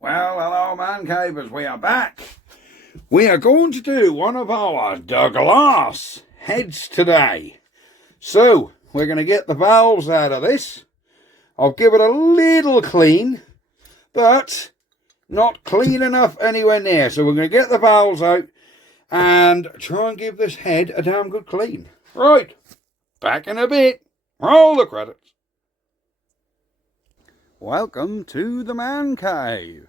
Well, hello man cavers, we are back. We are going to do one of our glass heads today. So, we're going to get the valves out of this. I'll give it a little clean, but not clean enough anywhere near. So we're going to get the valves out and try and give this head a damn good clean. Right, back in a bit. Roll the credits. Welcome to the man cave.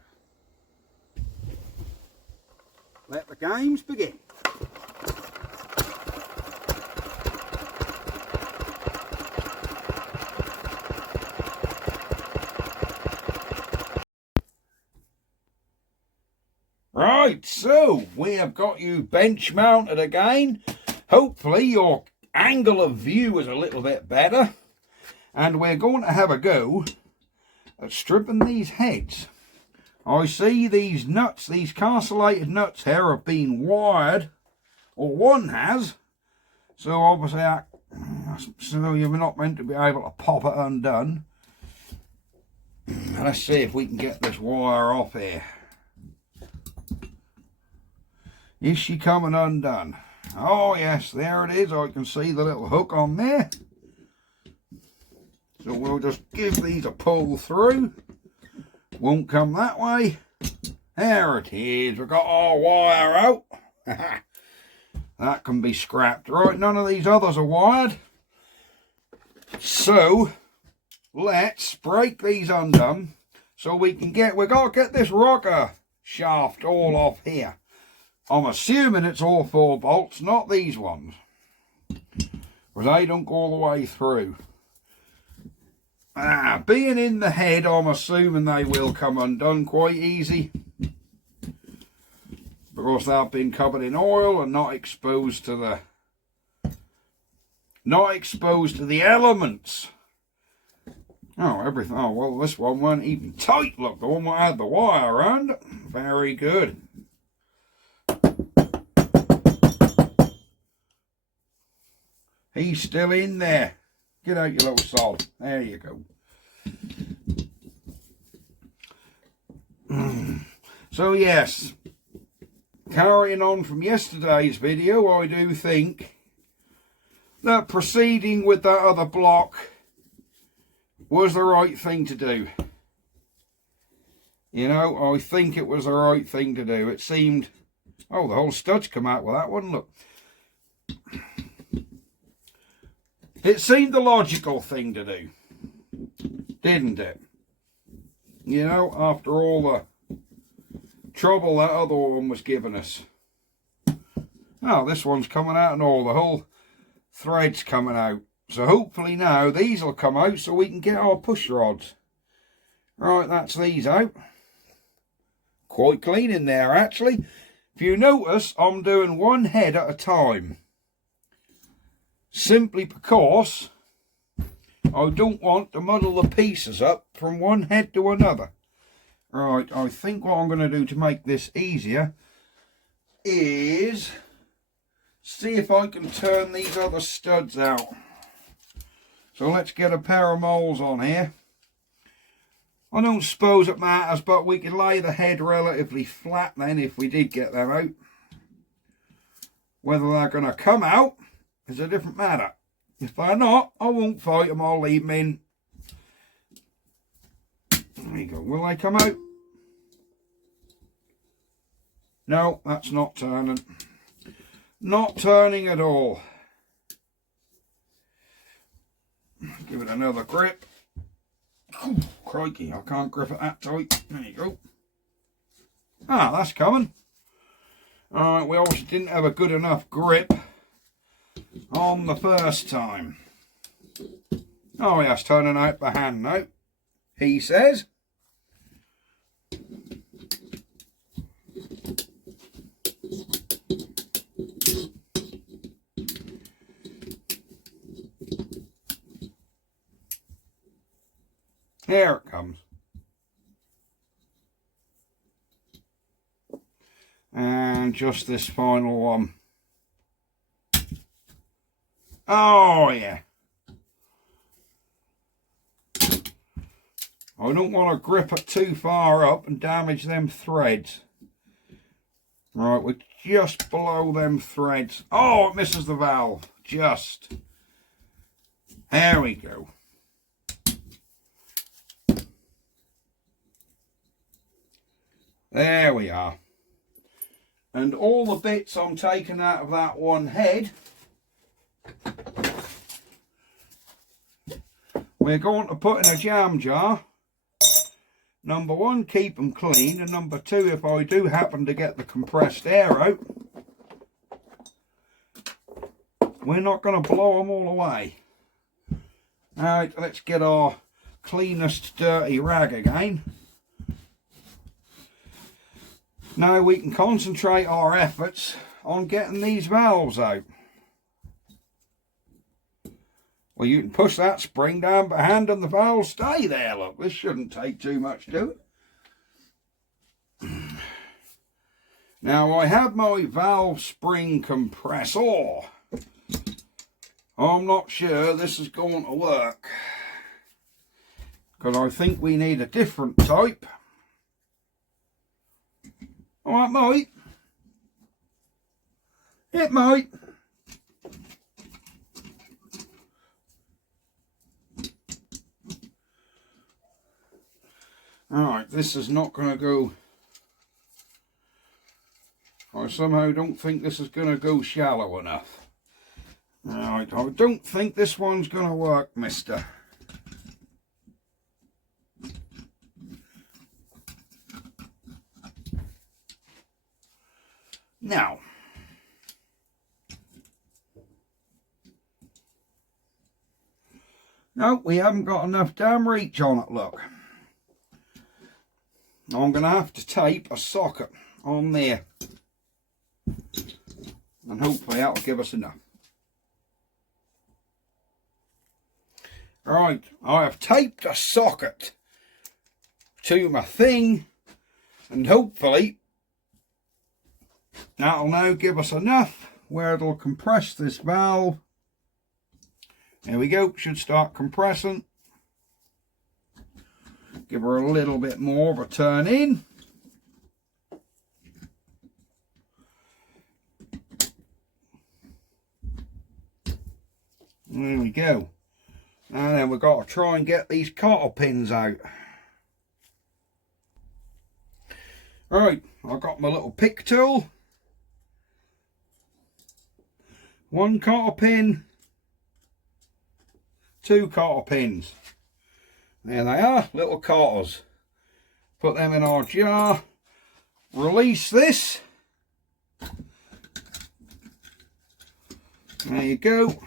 Let the games begin. Right, so we have got you bench mounted again. Hopefully your angle of view is a little bit better. And we're going to have a go at stripping these heads. I see these nuts, these castellated nuts here have been wired, or one has. So obviously, so you're not meant to be able to pop it undone. Let's see if we can get this wire off here. Is she coming undone? Oh yes, there it is. I can see the little hook on there. So we'll just give these a pull through. Won't come that way. There it is. We've got our wire out. That can be scrapped. Right, none of these others are wired. So let's break these undone so we've got to get this rocker shaft all off here. I'm assuming it's all 4 bolts, not these ones, because they don't go all the way through. Being in the head, I'm assuming they will come undone quite easy, because they've been covered in oil and not exposed to the elements. Oh, everything. Oh well, this one weren't even tight. Look, the one that had the wire around. Very good. He's still in there. Get out, you little sod. There you go. So yes, carrying on from yesterday's video, I do think that proceeding with that other block was the right thing to do. You know, I think it was the right thing to do. It seemed, oh, the whole stud's come out with that one, look. It seemed the logical thing to do, didn't it? You know, after all the trouble that other one was giving us. Oh, this one's coming out and all, the whole thread's coming out. So hopefully now these will come out so we can get our push rods. Right, that's these out. Quite clean in there actually. If you notice, I'm doing one head at a time. Simply because I don't want to muddle the pieces up from one head to another. Right, I think what I'm going to do to make this easier is see if I can turn these other studs out. So let's get a pair of moles on here. I don't suppose it matters, but we could lay the head relatively flat then if we did get them out. Whether they're going to come out is a different matter. If they're not, I won't fight them, I'll leave them in. There you go. Will they come out? No, that's not turning. Not turning at all. Give it another grip. Oh, crikey, I can't grip it that tight. There you go. Ah, that's coming. Alright, we obviously didn't have a good enough grip on the first time. Oh yes, turning out by hand now, he says. Here it comes. And just this final one. Oh yeah. I don't want to grip it too far up and damage them threads. Right, we're just below them threads. Oh, it misses the valve. Just. There we go. There we are. And all the bits I'm taking out of that one head, we're going to put in a jam jar. Number one, keep them clean. And number two, if I do happen to get the compressed air out, we're not going to blow them all away. Alright, let's get our cleanest dirty rag again. Now we can concentrate our efforts on getting these valves out. Well, you can push that spring down by hand and the valves stay there. Look, this shouldn't take too much to it. Now I have my valve spring compressor. I'm not sure this is going to work, because I think we need a different type. Oh, it might. It might. Alright, this is not going to go. I somehow don't think this is going to go shallow enough. Alright, I don't think this one's going to work, mister. Now, no, we haven't got enough damn reach on it, look. I'm going to have to tape a socket on there. And hopefully that'll give us enough. Right, I have taped a socket to my thing, and hopefully that'll now give us enough where it'll compress this valve. There we go, should start compressing. Give her a little bit more of a turn in. There we go. And then we've got to try and get these cotter pins out. Right, I've got my little pick tool. One cotter pin. Two cotter pins. There they are, little cotters. Put them in our jar. Release this. There you go.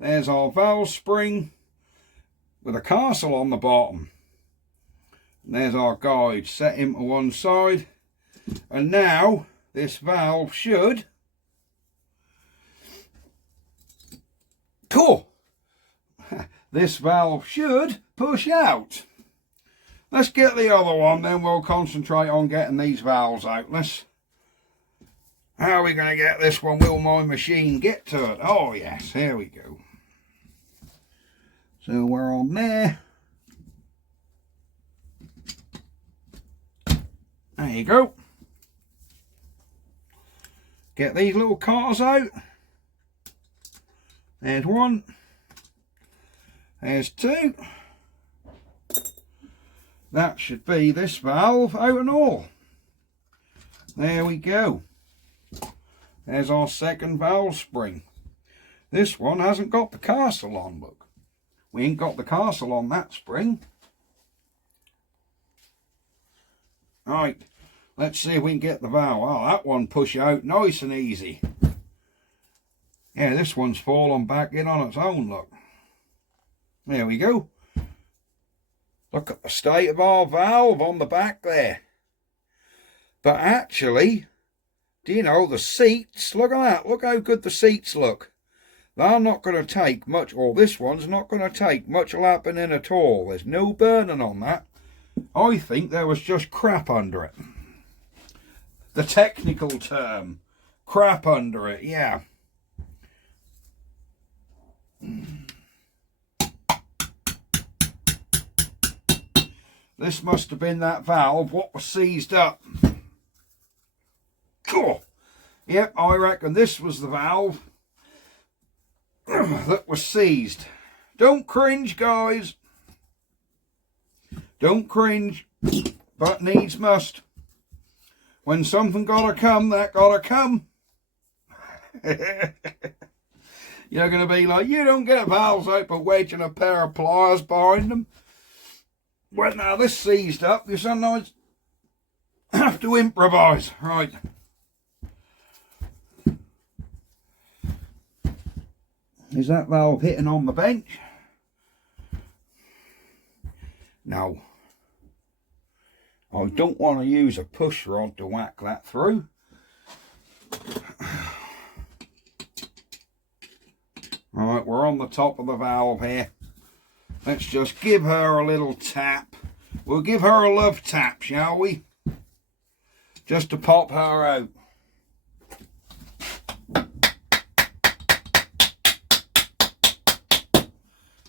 There's our valve spring with a castle on the bottom. And there's our guide, set him to one side. And now this valve should this valve should push out. Let's get the other one, then we'll concentrate on getting these valves out. How are we going to get this one? Will my machine get to it? Oh yes, here we go. So we're on there. There you go. Get these little cotters out. There's one. There's two. That should be this valve out and all. There we go. There's our second valve spring. This one hasn't got the castle on, look. We ain't got the castle on that spring. Right, let's see if we can get the valve. Oh, that one push out nice and easy. Yeah, this one's fallen back in on its own, look. There we go. Look at the state of our valve on the back there. But actually, do you know, the seats, look at that, look how good the seats look. They're not going to take much, or this one's not going to take much lapping in at all. There's no burning on that. I think there was just crap under it. The technical term, crap under it, yeah. This must have been that valve what was seized up. Cool. Yep, I reckon this was the valve that was seized. Don't cringe, guys. Don't cringe, but needs must. When something gotta come, that gotta come. You're going to be like, you don't get valves out by wedging a pair of pliers behind them. Well, now this seized up, you sometimes have to improvise. Right. Is that valve hitting on the bench? No. I don't want to use a push rod to whack that through. Right, we're on the top of the valve here. Let's just give her a little tap. We'll give her a love tap, shall we? Just to pop her out.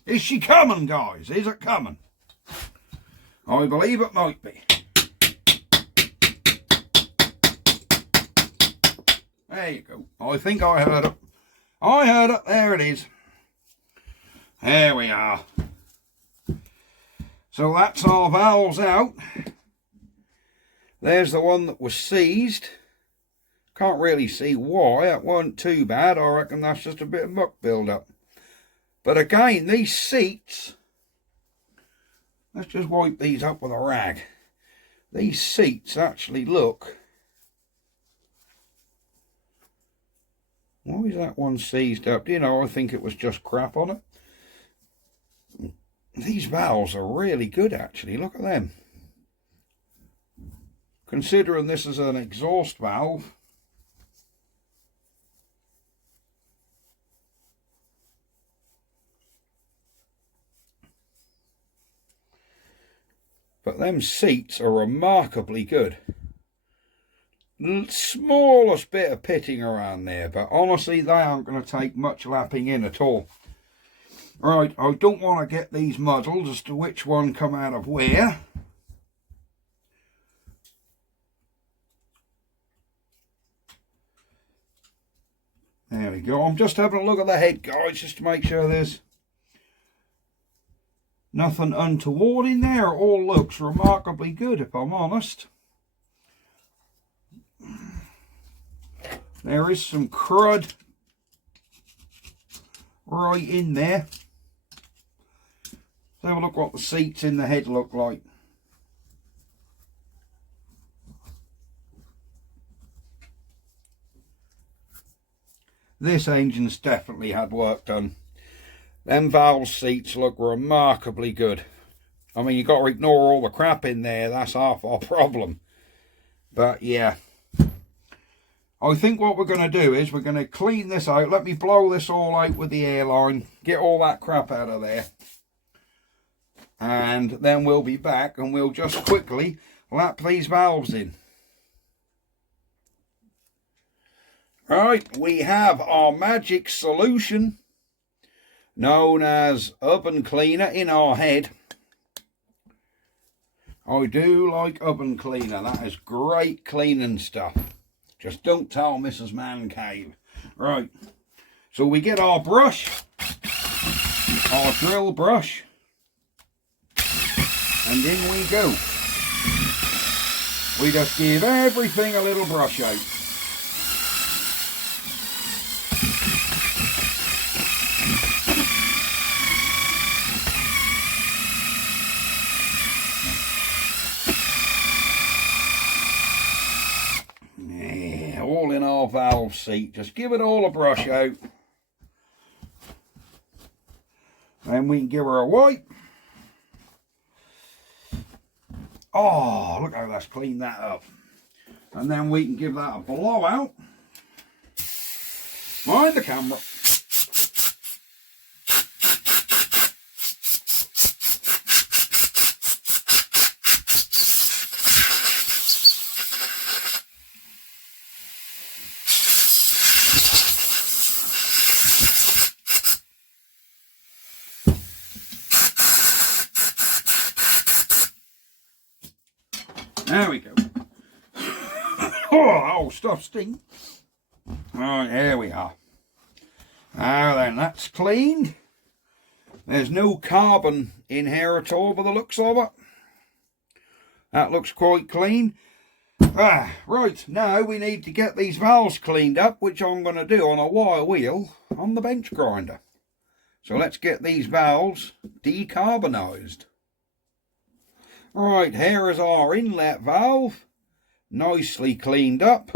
Is she coming, guys? Is it coming? I believe it might be. There you go. I think I heard it. I heard it. There it is. There we are. So that's our valves out. There's the one that was seized. Can't really see why. That wasn't too bad. I reckon that's just a bit of muck build-up. But again, these seats, let's just wipe these up with a rag. These seats actually look... Why is that one seized up? You know, I think it was just crap on it. These valves are really good, actually. Look at them. Considering this is an exhaust valve. But them seats are remarkably good. Smallest bit of pitting around there, but honestly they aren't going to take much lapping in at all. Right, I don't want to get these muddled as to which one come out of where. There we go. I'm just having a look at the head, guys, just to make sure there's nothing untoward in there. It all looks remarkably good, if I'm honest. There is some crud right in there. Let's have a look what the seats in the head look like. This engine's definitely had work done. Them valve seats look remarkably good. I mean, you've got to ignore all the crap in there. That's half our problem. But yeah. I think what we're going to do is we're going to clean this out. Let me blow this all out with the airline. Get all that crap out of there. And then we'll be back and we'll just quickly lap these valves in. Right, we have our magic solution known as oven cleaner in our head. I do like oven cleaner. That is great cleaning stuff. Just don't tell Mrs. Man Cave. Right, so we get our brush, our drill brush, and in we go. We just give everything a little brush out. All in our valve seat. Just give it all a brush out. Then we can give her a wipe. Oh, look how that's cleaned that up. And then we can give that a blowout. Mind the camera. Oh, stuff stinks. Right, here we are. Now then, that's cleaned. There's no carbon in here at all by the looks of it. That looks quite clean. Right, now we need to get these valves cleaned up, which I'm going to do on a wire wheel on the bench grinder. So let's get these valves decarbonised. Right, here is our inlet valve, nicely cleaned up.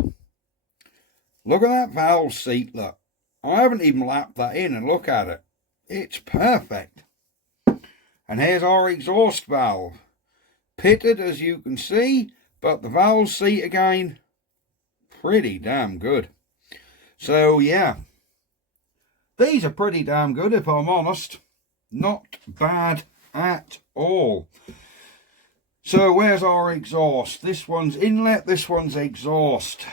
Look at that valve seat, look. I haven't even lapped that in, and look at it. It's perfect. And here's our exhaust valve. Pitted, as you can see, but the valve seat again, pretty damn good. So yeah, these are pretty damn good if I'm honest. Not bad at all. So where's our exhaust? This one's inlet, this one's exhaust.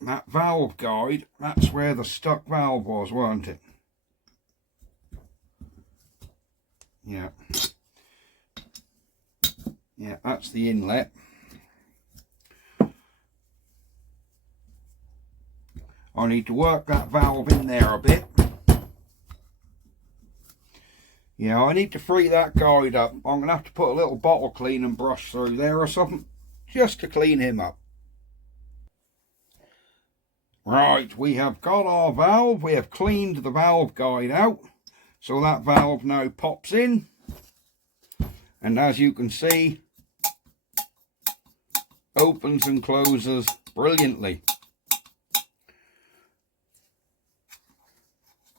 That valve guide, that's where the stuck valve was, wasn't it? Yeah. Yeah, that's the inlet. I need to work that valve in there a bit. Yeah, I need to free that guide up. I'm going to have to put a little bottle cleaning brush through there or something, just to clean him up. Right, we have got our valve. We have cleaned the valve guide out. So that valve now pops in. And as you can see, opens and closes brilliantly.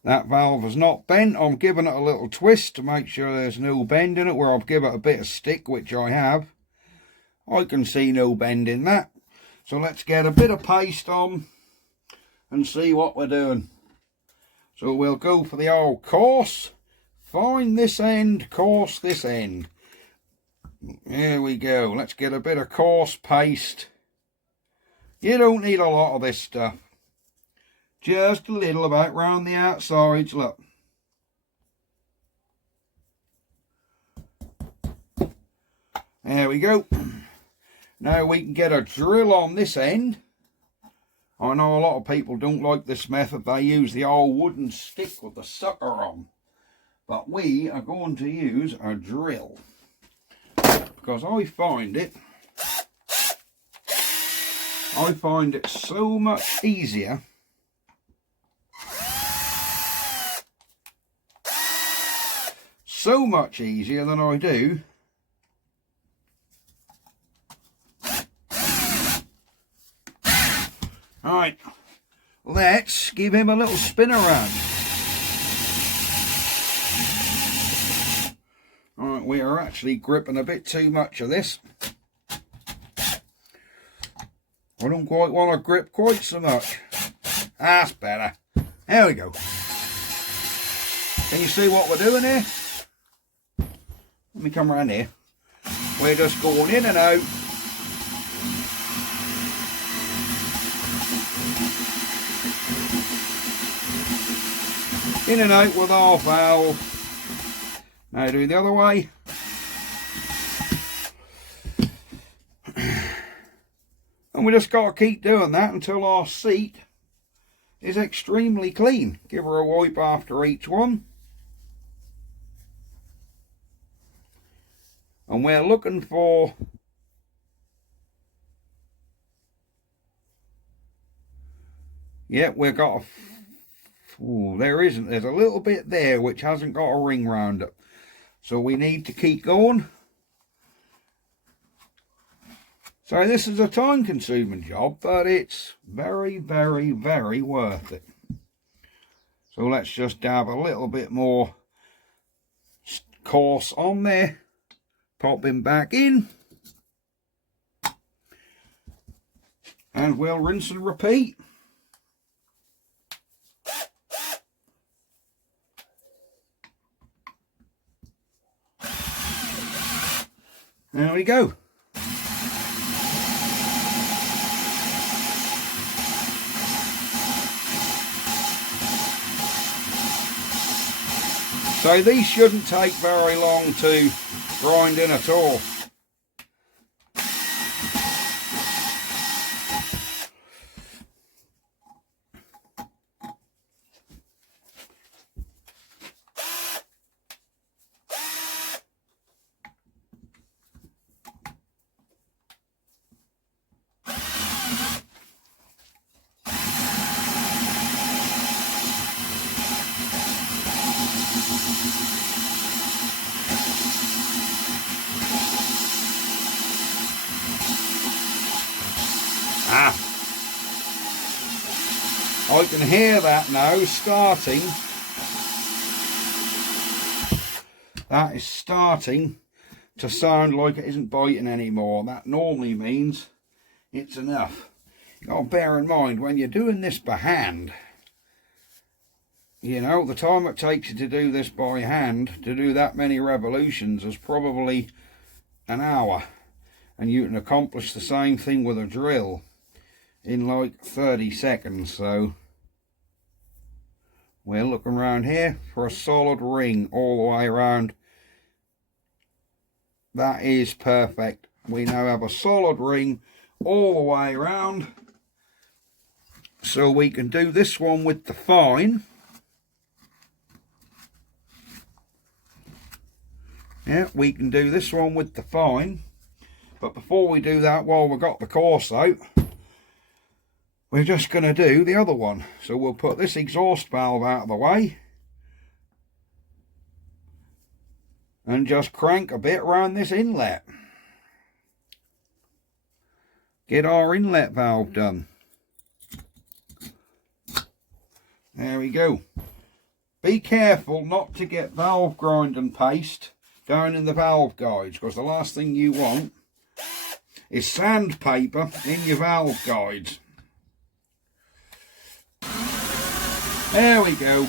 That valve is not bent. I'm giving it a little twist to make sure there's no bend in it. Where I've given it a bit of stick, which I have. I can see no bend in that. So let's get a bit of paste on and see what we're doing. So we'll go for the old course. Find this end, course this end. There we go. Let's get a bit of coarse paste. You don't need a lot of this stuff. Just a little about round the outsides, look. There we go. Now we can get a drill on this end. I know a lot of people don't like this method. They use the old wooden stick with the sucker on. But we are going to use a drill. Because I find it so much easier than I do Right, let's give him a little spin around. Alright, we are actually gripping a bit too much of this. I don't quite want to grip quite so much. That's better. There we go. Can you see what we're doing here? Let me come around here. We're just going in and out. In and out with our valve. Now do the other way. And we just got to keep doing that until our seat is extremely clean. Give her a wipe after each one. And we're looking for we've got there's a little bit there which hasn't got a ring round it. So we need to keep going. So this is a time consuming job, but it's very, very, very worth it. So let's just dab a little bit more coarse on there. Pop him back in. And we'll rinse and repeat. There we go. So these shouldn't take very long to grind in at all. I can hear that now starting. That is starting to sound like it isn't biting anymore. That normally means it's enough. You've got to bear in mind when you're doing this by hand, you know, the time it takes you to do this by hand, to do that many revolutions, is probably an hour. And you can accomplish the same thing with a drill in like 30 seconds. So we're looking around here for a solid ring all the way around. That is perfect. We now have a solid ring all the way around. So we can do this one with the fine. Yeah, we can do this one with the fine. But before we do that, while we've got the course out, we're just going to do the other one. So we'll put this exhaust valve out of the way and just crank a bit around this inlet. Get our inlet valve done. There we go. Be careful not to get valve grinding paste down in the valve guides, because the last thing you want is sandpaper in your valve guides. There we go.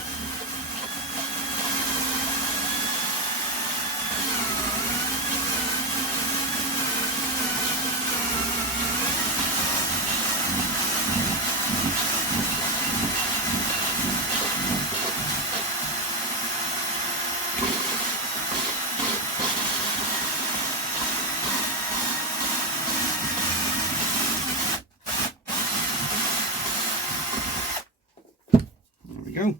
Go.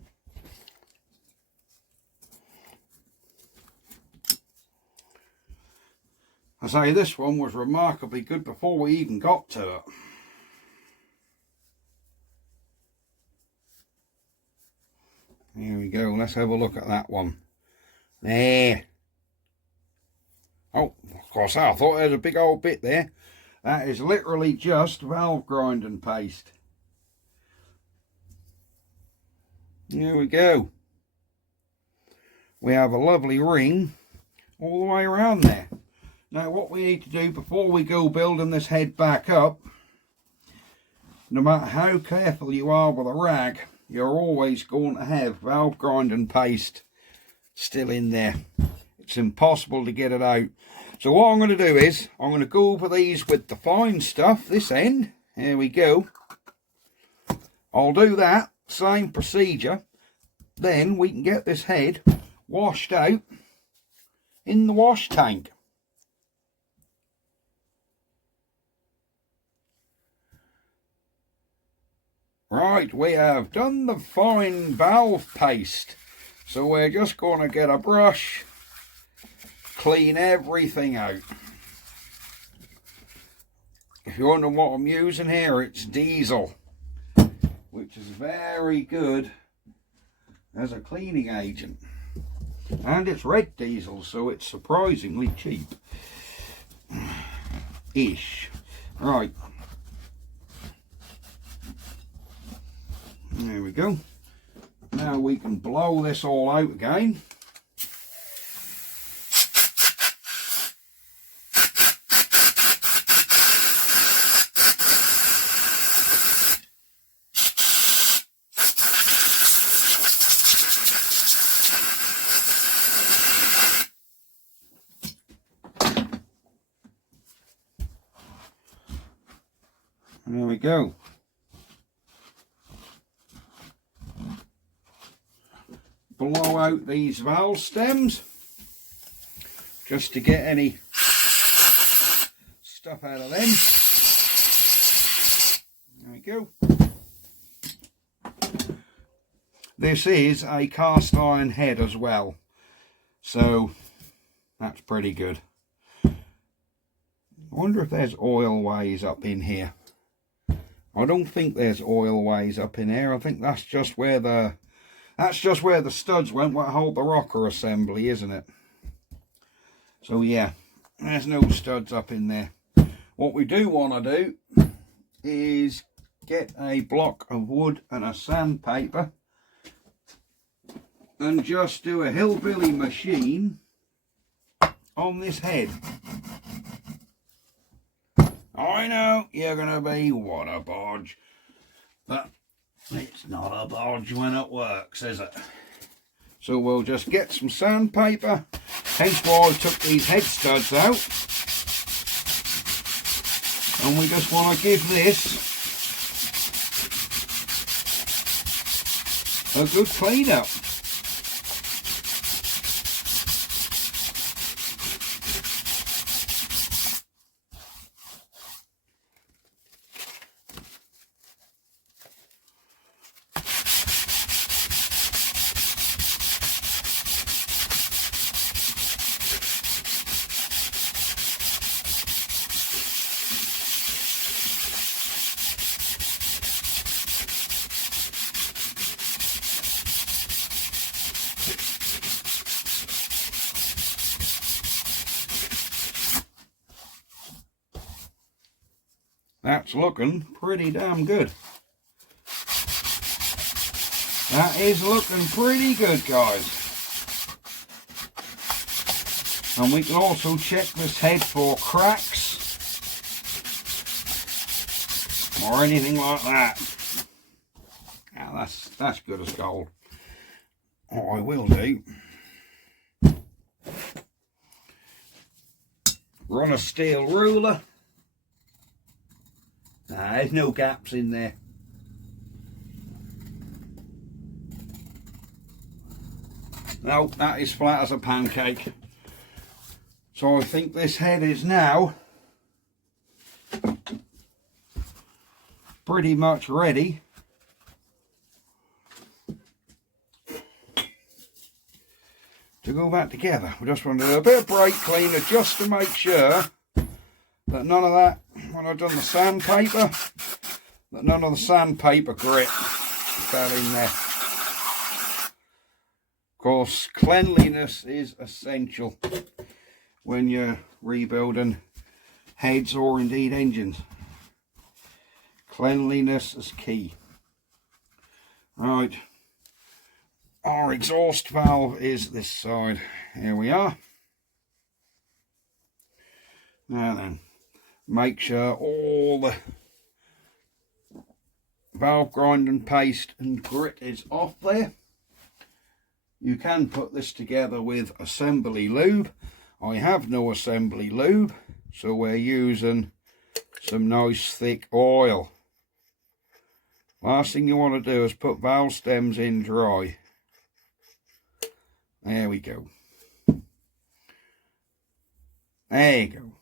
I say this one was remarkably good before we even got to it. Here we go. Let's have a look at that one. There. Oh, of course, I thought there was a big old bit there. That is literally just valve grinding paste. There we go. We have a lovely ring all the way around there. Now what we need to do before we go building this head back up, no matter how careful you are with a rag, you're always going to have valve grinding paste still in there. It's impossible to get it out. So what I'm going to do is, I'm going to go over these with the fine stuff, this end. Here we go. I'll do that. Same procedure, then we can get this head washed out in the wash tank. Right, we have done the fine valve paste, so we're just going to get a brush, clean everything out. If you're wondering what I'm using here, it's diesel, which is very good as a cleaning agent, and it's red diesel, so it's surprisingly cheap ish. Right, there we go. Now we can blow this all out again. There we go. Blow out these valve stems just to get any stuff out of them. There we go. This is a cast iron head as well, so that's pretty good. I wonder if there's oil ways up in here. I don't think there's oil ways up in here. I think that's just where the studs went that hold the rocker assembly, isn't it? So yeah, there's no studs up in there. What we do want to do is get a block of wood and a sandpaper and just do a hillbilly machine on this head. I know you're gonna be, what a bodge, but it's not a bodge when it works, is it? So we'll just get some sandpaper, hence why I took these head studs out, and we just want to give this a good clean up. That's looking pretty damn good. That is looking pretty good, guys. And we can also check this head for cracks or anything like that. Now that's good as gold. What I will do, run a steel ruler. Nah, there's no gaps in there. No, that is flat as a pancake. So I think this head is now pretty much ready to go back together. We just want to do a bit of brake cleaner just to make sure that none of that, when I've done the sandpaper, that none of the sandpaper grit got in there. Of course, cleanliness is essential when you're rebuilding heads or indeed engines. Cleanliness is key. Right, our exhaust valve is this side. Here we are. Now then, make sure all the valve grinding paste and grit is off there. You can put this together with assembly lube. I have no assembly lube, so we're using some nice thick oil. Last thing you want to do is put valve stems in dry. There we go. There you go.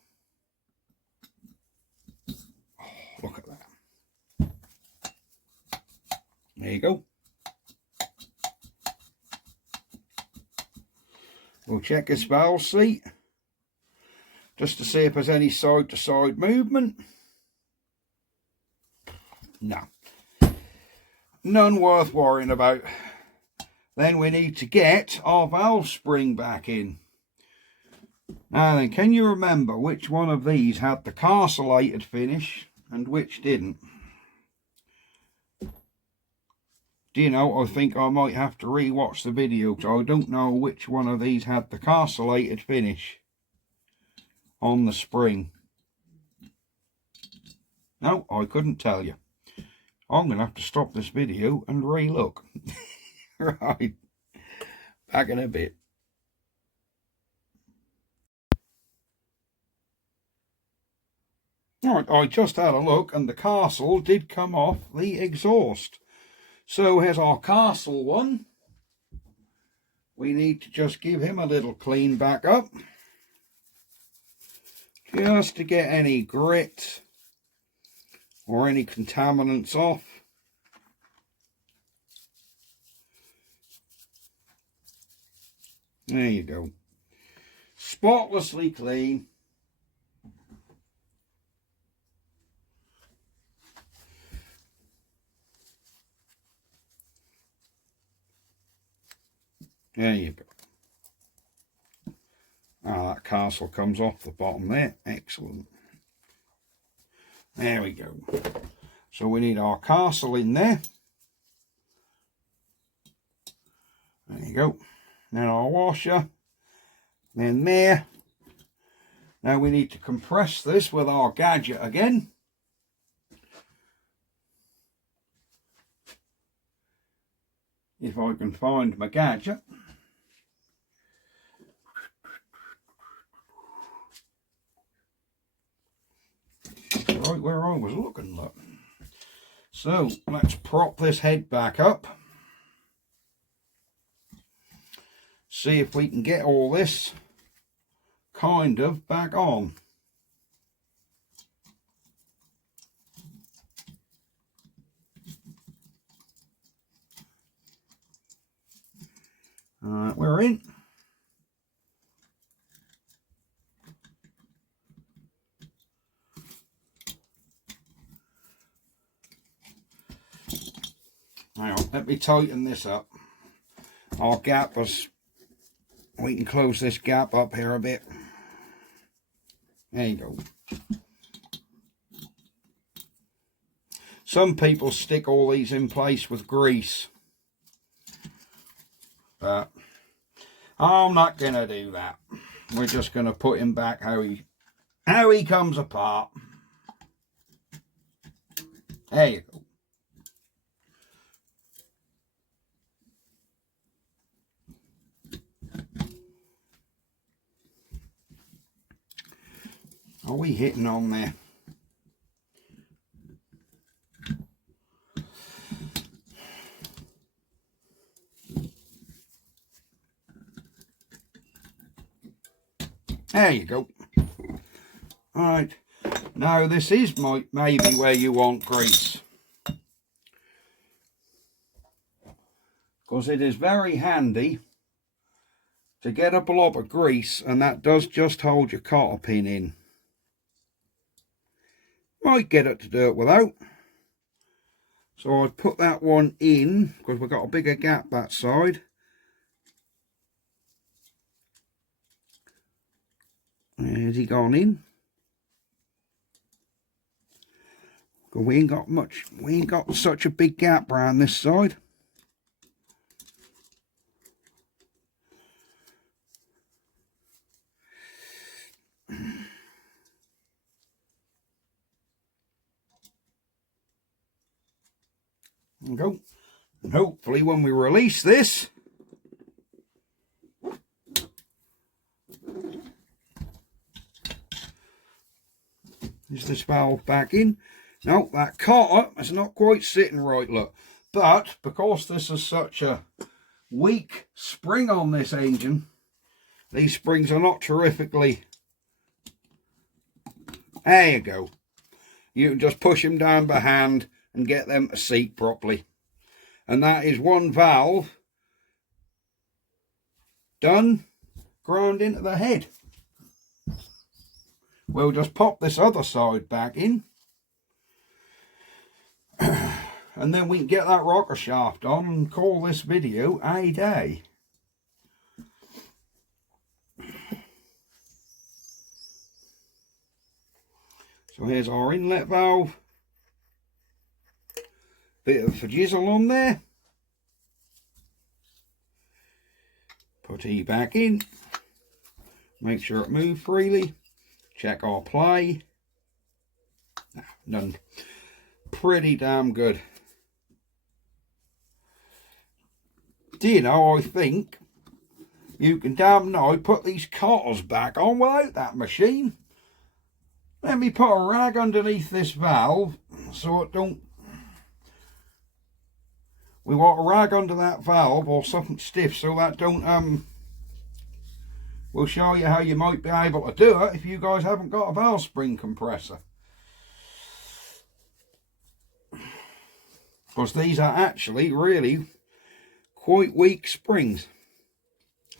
Oh, look at that. There you go. We'll check this valve seat just to see if there's any side to side movement. No. None worth worrying about. Then we need to get our valve spring back in. Now then, can you remember which one of these had the carcellated finish and which didn't? Do you know, I think I might have to re-watch the video because I don't know which one of these had the carcellated finish on the spring. No, I couldn't tell you. I'm going to have to stop this video and re-look. Right, back in a bit. Right, I just had a look and the castle did come off the exhaust. So here's our castle one, we need to just give him a little clean back up, just to get any grit or any contaminants off. There you go. Spotlessly clean. There you go. Ah, that castle comes off the bottom there. Excellent. There we go. So we need our castle in there. There you go. Then our washer. Then there. Now we need to compress this with our gadget again. If I can find my gadget. Right where I was looking, look. So let's prop this head back up. See if we can get all this kind of back on. We're in. Now, let me tighten this up. Our gap was, we can close this gap up here a bit. There you go. Some people stick all these in place with grease, but I'm not going to do that. We're just going to put him back how he comes apart. There you go. Are we hitting on there? There you go. Alright, now this is maybe where you want grease, because it is very handy to get a blob of grease, and that does just hold your cotter pin in. Might get it to do it without. So I'd put that one in, because we've got a bigger gap that side. Has he gone in? Because we ain't got such a big gap around this side. There we go. And hopefully when we release this, is this valve back in? No, that cotter is not quite sitting right, look. But because this is such a weak spring on this engine, these springs are not terrifically. There you go. You can just push them down by hand and get them to seat properly. And that is one valve done, ground into the head. We'll just pop this other side back in. And then we can get that rocker shaft on and call this video a day. So here's our inlet valve. Bit of jizzle on there. Put E back in. Make sure it moves freely. Check our play. Done. Pretty damn good. Do you know, I think you can damn now put these cotters back on without that machine. Let me put a rag underneath this valve so it don't. we want a rag under that valve or something stiff so that don't we'll show you how you might be able to do it if you guys haven't got a valve spring compressor, because these are actually really quite weak springs.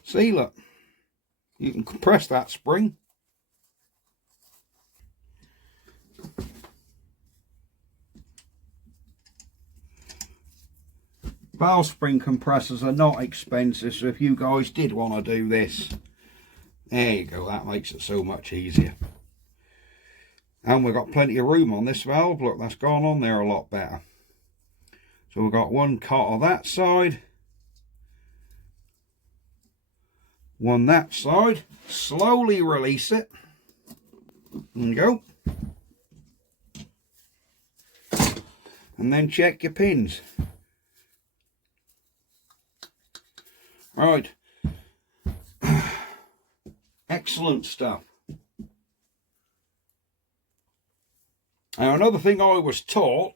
See, look, you can compress that spring. Valve spring compressors are not expensive, so if you guys did want to do this, there you go, that makes it so much easier. And we've got plenty of room on this valve. Look, that's gone on there a lot better. So we've got one cut on that side, one that side. Slowly release it. There you go. And then check your pins. Right. Excellent stuff. Now, another thing I was taught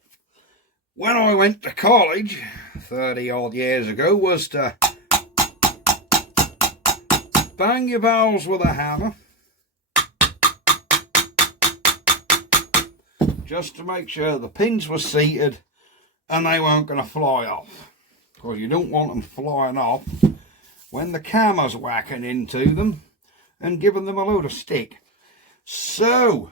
when I went to college 30 odd years ago was to bang your valves with a hammer just to make sure the pins were seated and they weren't going to fly off, because you don't want them flying off when the camera's whacking into them and giving them a load of stick. So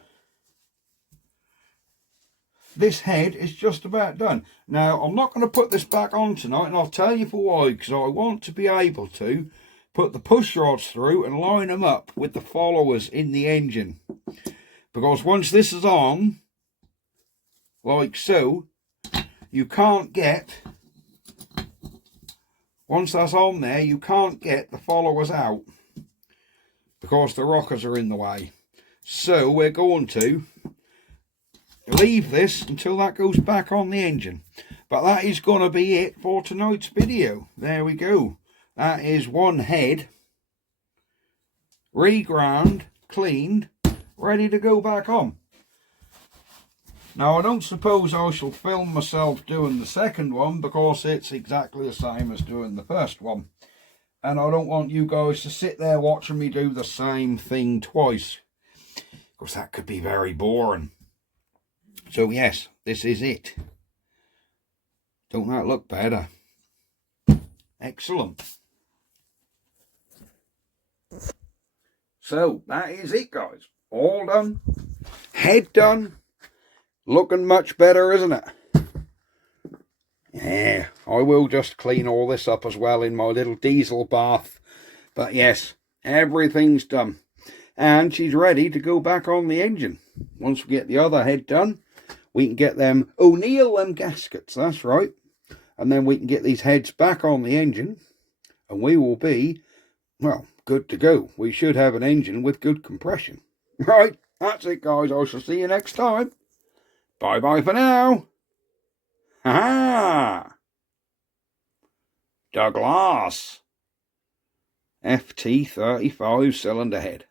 this head is just about done. Now, I'm not going to put this back on tonight, and I'll tell you for why, because I want to be able to put the push rods through and line them up with the followers in the engine. Because once this is on, like so, you can't get, once that's on there, you can't get the followers out because the rockers are in the way. So we're going to leave this until that goes back on the engine. But that is going to be it for tonight's video. There we go. That is one head reground, cleaned, ready to go back on. Now, I don't suppose I shall film myself doing the second one, because it's exactly the same as doing the first one. And I don't want you guys to sit there watching me do the same thing twice, because that could be very boring. So yes, this is it. Don't that look better? Excellent. So that is it, guys. All done. Head done. Looking much better, isn't it? Yeah, I will just clean all this up as well in my little diesel bath. But yes, everything's done. And she's ready to go back on the engine. Once we get the other head done, we can get them O'Neill gaskets, that's right. And then we can get these heads back on the engine, and we will be, well, good to go. We should have an engine with good compression. Right, that's it, guys. I shall see you next time. Bye-bye for now. Ha-ha! Douglas FT35 cylinder head.